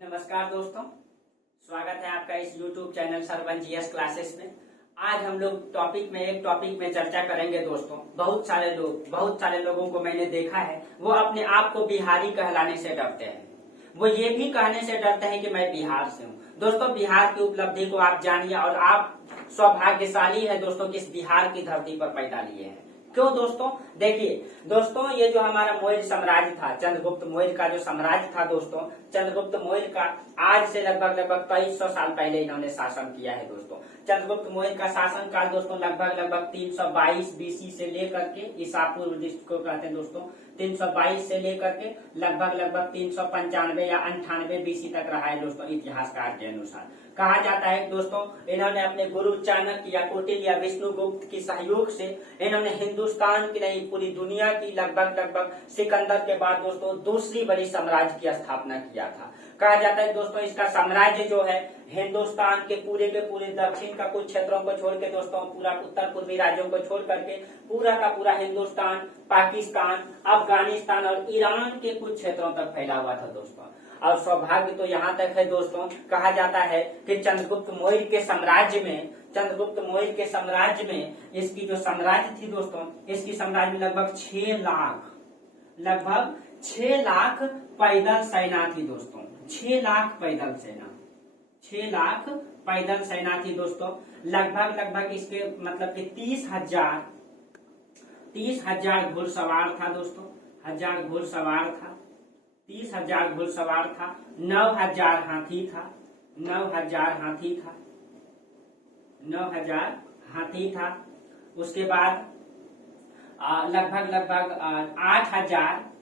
नमस्कार दोस्तों, स्वागत है आपका इस YouTube channel Sarvan GS classes में। आज हम लोग एक टॉपिक में चर्चा करेंगे दोस्तों। बहुत सारे लोगों को मैंने देखा है, वो अपने आप को बिहारी कहलाने से डरते हैं। वो ये भी कहने से डरते हैं कि मैं बिहार से हूँ। दोस्तों, बिहार की उपलब्धि को आप जानिए और आप सौभाग्यशाली है दोस्तों कि इस बिहार की धरती पर पैदा लिए हैं। क्यों दोस्तों? देखिए दोस्तों, ये जो हमारा मौर्य साम्राज्य था, चंद्रगुप्त मौर्य का जो साम्राज्य था दोस्तों, चंद्रगुप्त मौर्य का आज से लगभग 2300 साल पहले इन्होंने शासन किया है दोस्तों। चंद्रगुप्त मौर्य का शासन काल दोस्तों लगभग 322 बीसी से लेकर के ईसा पूर्व जिसको कहते हैं दोस्तों, 322 से लेकर के लगभग 395 या 98 बीसी तक रहा है दोस्तों। इतिहासकार के अनुसार कहा जाता है दोस्तों, इन्होंने अपने गुरु चाणक्य या कौटिल्य या विष्णुगुप्त की सहयोग से इन्होंने हिंदुस्तान की नहीं पूरी दुनिया की लगभग सिकंदर के बाद दोस्तों दूसरी बड़ी साम्राज्य की स्थापना किया था। कहा जाता है दोस्तों, इसका साम्राज्य जो है हिंदुस्तान के पूरे दक्षिण का कुछ क्षेत्रों को छोड़ के दोस्तों, पूरा उत्तर पूर्वी राज्यों को छोड़ करके पूरा का पूरा हिंदुस्तान, पाकिस्तान, अफगानिस्तान और ईरान के कुछ क्षेत्रों तक फैला हुआ था दोस्तों। और सौभाग्य तो यहाँ तक है दोस्तों, कहा जाता है कि चंद्रगुप्त मौर्य के साम्राज्य में इसकी जो साम्राज्य थी दोस्तों, इसकी साम्राज्य में लगभग 6 लाख पैदल सेना थी दोस्तों। 6 लाख पैदल सेना थी दोस्तों। लगभग इसके मतलब कि 30,000 घुड़सवार था दोस्तों। 30,000 घुड़सवार था। 9,000 हाथी था। 9,000 हाथी था। उसके बाद लगभग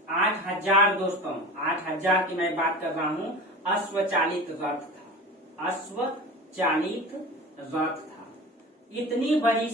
8,000 दोस्तों, 8,000 की मैं बात कर रहा हूँ, अश्वचालित रथ था। इतनी बड़ी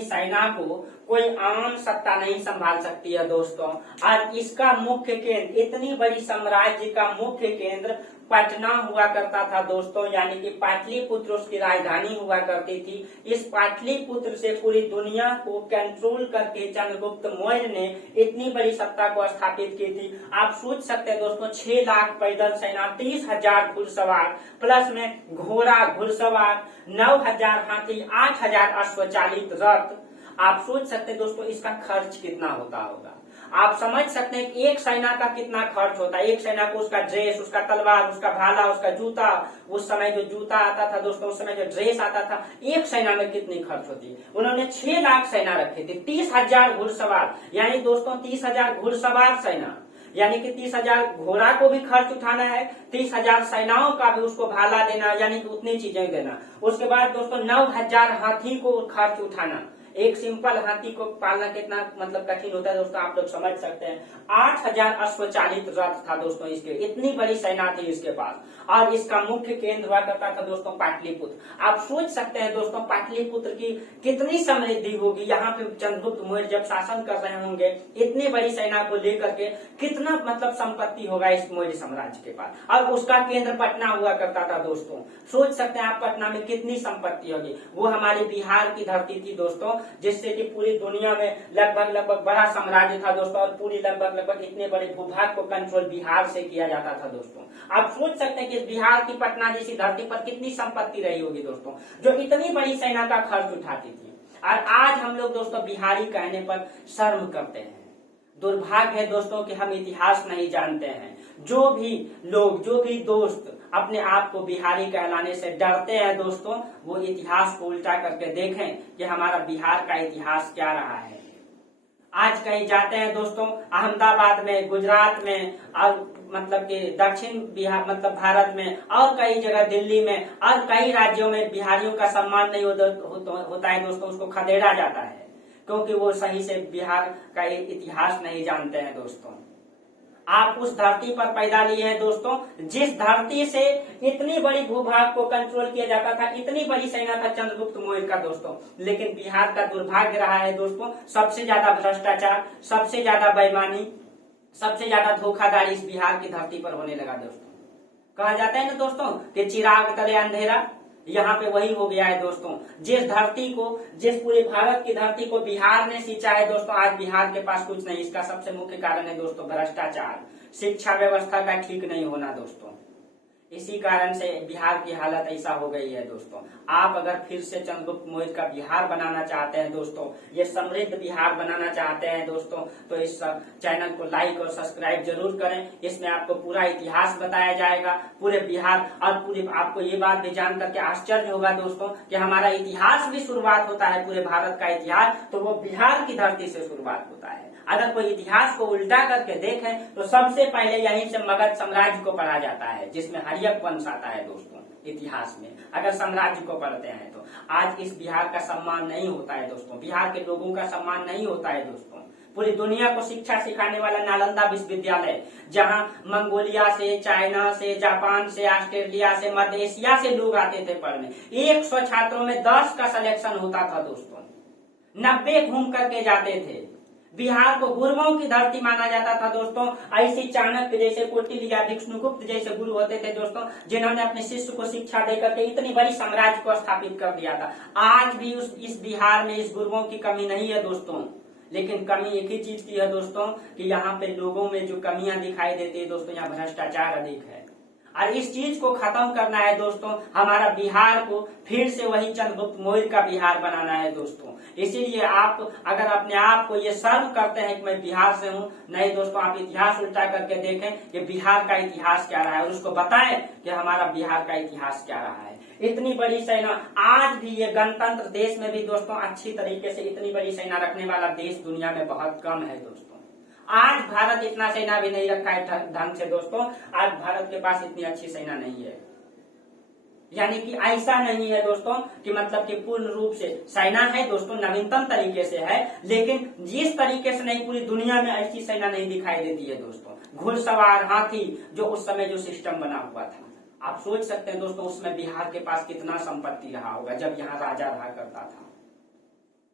सेना को कोई आम सत्ता नहीं संभाल सकती है दोस्तों। और इसका मुख्य केंद्र, इतनी बड़ी साम्राज्य का मुख्य केंद्र पटना हुआ करता था दोस्तों, यानी कि पाटलिपुत्र उसकी राजधानी हुआ करती थी। इस पाटलिपुत्र से पूरी दुनिया को कंट्रोल करके चंद्रगुप्त मौर्य ने इतनी बड़ी सत्ता को स्थापित की थी। आप सोच सकते हैं दोस्तों, 6 लाख पैदल सेना, 30,000 घुड़सवार, प्लस में घोड़ा घुड़सवार, 9,000 हाथी, 8,000 अश्वचालित रथ। आप सोच सकते हैं दोस्तों इसका खर्च कितना होता होगा। आप समझ सकते हैं कि एक सेना का कितना खर्च होता है। एक सेना को उसका ड्रेस, उसका तलवार, उसका भाला, उसका जूता, उस समय जो जूता आता था दोस्तों, उस समय जो ड्रेस आता था, एक सेना में कितनी खर्च होती है। उन्होंने 6 लाख सेना रखी थी। 30,000 घुड़सवार, यानी दोस्तों 30,000 घुड़सवार सेना, यानी कि 30,000 घोड़ा को भी खर्च उठाना है, 30,000 सेनाओं का भी उसको भाला देना, यानी कि उतनी चीजें देना। उसके बाद दोस्तों 9,000 हाथी को खर्च उठाना। एक सिंपल हाथी को पालना कितना मतलब कठिन होता है दोस्तों, आप लोग समझ सकते हैं। 8,000 अश्वचालित रथ था दोस्तों इसके, इतनी बड़ी सेना थी इसके पास। और इसका मुख्य केंद्र हुआ करता था दोस्तों पाटलिपुत्र। आप सोच सकते हैं दोस्तों पाटलिपुत्र की कितनी समृद्धि होगी। यहाँ पे चंद्रगुप्त मौर्य जब शासन कर रहे होंगे, इतनी बड़ी सेना को लेकर के कितना मतलब संपत्ति होगा इस मौर्य साम्राज्य के पास। और उसका केंद्र पटना हुआ करता था दोस्तों। सोच सकते हैं आप पटना में कितनी संपत्ति होगी। वो हमारी बिहार की धरती थी दोस्तों, जिससे कि पूरी दुनिया में लगभग बड़ा साम्राज्य था दोस्तों। और पूरी लगभग इतने बड़े भूभाग को कंट्रोल बिहार से किया जाता था दोस्तों। आप सोच सकते हैं कि बिहार की पटना जैसी धरती पर कितनी संपत्ति रही होगी दोस्तों, जो इतनी बड़ी सेना का खर्च उठाती थी। और आज हम लोग दोस्तों बिहारी कहने पर शर्म करते हैं। दुर्भाग्य है दोस्तों कि हम इतिहास नहीं जानते हैं। जो भी दोस्त अपने आप को बिहारी कहलाने से डरते हैं दोस्तों, वो इतिहास को उल्टा करके देखें कि हमारा बिहार का इतिहास क्या रहा है। आज कहीं जाते हैं दोस्तों, अहमदाबाद में, गुजरात में, और मतलब कि दक्षिण बिहार मतलब भारत में, और कई जगह दिल्ली में और कई राज्यों में बिहारियों का सम्मान नहीं होता है दोस्तों। उसको खदेड़ा जाता है क्योंकि वो सही से बिहार का इतिहास नहीं जानते हैं दोस्तों। आप उस धरती पर पैदा लिए हैं दोस्तों, जिस धरती से इतनी बड़ी भूभाग को कंट्रोल किया जाता था, इतनी बड़ी सेना था चंद्रगुप्त मौर्य का दोस्तों। लेकिन बिहार का दुर्भाग्य रहा है दोस्तों, सबसे ज्यादा भ्रष्टाचार, सबसे ज्यादा बेईमानी, सबसे ज्यादा धोखाधड़ी इस बिहार की धरती पर होने लगा दोस्तों। कहा जाता है ना दोस्तों कि चिराग तले अंधेरा, यहाँ पे वही हो गया है दोस्तों। जिस पूरे भारत की धरती को बिहार ने सींचा है दोस्तों, आज बिहार के पास कुछ नहीं। इसका सबसे मुख्य कारण है दोस्तों भ्रष्टाचार, शिक्षा व्यवस्था का ठीक नहीं होना दोस्तों। इसी कारण से बिहार की हालत ऐसा हो गई है दोस्तों। आप अगर फिर से चंद्रगुप्त मौर्य का बिहार बनाना चाहते हैं दोस्तों, ये समृद्ध बिहार बनाना चाहते हैं दोस्तों, तो इस चैनल को लाइक और सब्सक्राइब जरूर करें। इसमें आपको पूरा इतिहास बताया जाएगा, पूरे बिहार, और पूरे आपको ये बात भी जान करके आश्चर्य होगा दोस्तों कि हमारा इतिहास भी शुरुआत होता है, पूरे भारत का इतिहास तो वो बिहार की धरती से शुरुआत होता है। अगर कोई इतिहास को उल्टा करके देखें तो सबसे पहले यहीं से मगध साम्राज्य को पढ़ा जाता है, जिसमें हर्यक वंश आता है दोस्तों इतिहास में। अगर साम्राज्य को पढ़ते हैं तो आज इस बिहार का सम्मान नहीं होता है दोस्तों, बिहार के लोगों का सम्मान नहीं होता है दोस्तों। पूरी दुनिया को शिक्षा सिखाने वाला नालंदा विश्वविद्यालय, जहां मंगोलिया से, चाइना से, जापान से, ऑस्ट्रेलिया से, मध्य एशिया से लोग आते थे पढ़ने। 100 छात्रों में 10 का सिलेक्शन होता था दोस्तों, 90 घूम करके जाते थे। बिहार को गुरुओं की धरती माना जाता था दोस्तों। ऐसी चाणक्य जैसे, कौटिल्य, विष्णुगुप्त जैसे गुरु होते थे दोस्तों, जिन्होंने अपने शिष्य को शिक्षा देकर के इतनी बड़ी साम्राज्य को स्थापित कर दिया था। आज भी इस बिहार में इस गुरुओं की कमी नहीं है दोस्तों, लेकिन कमी एक ही चीज की है दोस्तों कि यहाँ पे लोगों में जो कमियां दिखाई देती है दोस्तों, यहाँ भ्रष्टाचार अधिक है। और इस चीज को खत्म करना है दोस्तों, हमारा बिहार को फिर से वही चंद्रगुप्त मौर्य का बिहार बनाना है दोस्तों। इसीलिए आप अगर अपने आप को ये शर्म करते हैं कि मैं बिहार से हूँ, नहीं दोस्तों, आप इतिहास उल्टा करके देखें कि बिहार का इतिहास क्या रहा है और उसको बताएं कि हमारा बिहार का इतिहास क्या रहा है। इतनी बड़ी सेना, आज भी ये गणतंत्र देश में भी दोस्तों अच्छी तरीके से इतनी बड़ी सेना रखने वाला देश दुनिया में बहुत कम है दोस्तों। आज भारत इतना सेना भी नहीं रखा है ढंग से दोस्तों, आज भारत के पास इतनी अच्छी सेना नहीं है। यानी कि ऐसा नहीं है दोस्तों कि मतलब कि पूर्ण रूप से सेना है दोस्तों, नवीनतम तरीके से है, लेकिन जिस तरीके से नहीं, पूरी दुनिया में ऐसी सेना नहीं दिखाई देती है दोस्तों। घुड़सवार, हाथी, जो उस समय जो सिस्टम बना हुआ था, आप सोच सकते हैं दोस्तों उसमें बिहार के पास कितना संपत्ति रहा होगा जब यहाँ राजा रहा करता था।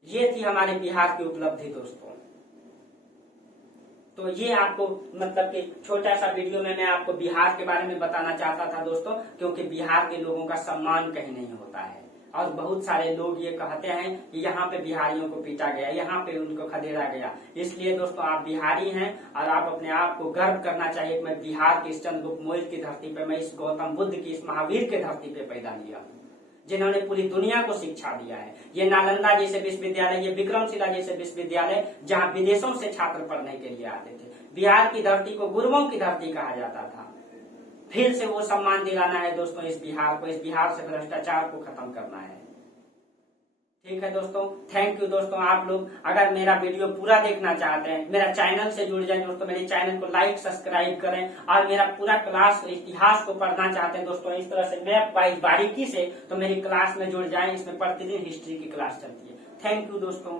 ये थी हमारे बिहार की उपलब्धि दोस्तों। तो ये आपको मतलब कि छोटा सा वीडियो में मैं आपको बिहार के बारे में बताना चाहता था दोस्तों, क्योंकि बिहार के लोगों का सम्मान कहीं नहीं होता है। और बहुत सारे लोग ये कहते हैं कि यहाँ पे बिहारियों को पीटा गया, यहाँ पे उनको खदेड़ा गया। इसलिए दोस्तों आप बिहारी हैं और आप अपने आप को गर्व करना चाहिए कि मैं बिहार की इस चंद्रगुप्त मौर्य की धरती पे, मैं इस गौतम बुद्ध की, इस महावीर के धरती पे पैदा लिया हूँ, जिन्होंने पूरी दुनिया को शिक्षा दिया है। ये नालंदा जैसे विश्वविद्यालय, ये विक्रमशिला जैसे विश्वविद्यालय, जहाँ विदेशों से छात्र पढ़ने के लिए आते थे। बिहार की धरती को गुरुओं की धरती कहा जाता था। फिर से वो सम्मान दिलाना है दोस्तों इस बिहार को, इस बिहार से भ्रष्टाचार को खत्म करना है। ठीक है दोस्तों, थैंक यू दोस्तों। आप लोग अगर मेरा वीडियो पूरा देखना चाहते हैं, मेरा चैनल से जुड़ जाए दोस्तों, मेरे चैनल को लाइक सब्सक्राइब करें, और मेरा पूरा क्लास इतिहास को पढ़ना चाहते हैं दोस्तों इस तरह से मैप वाइज बारीकी से, तो मेरी क्लास में जुड़ जाएं। इसमें प्रतिदिन हिस्ट्री की क्लास चलती है। थैंक यू दोस्तों।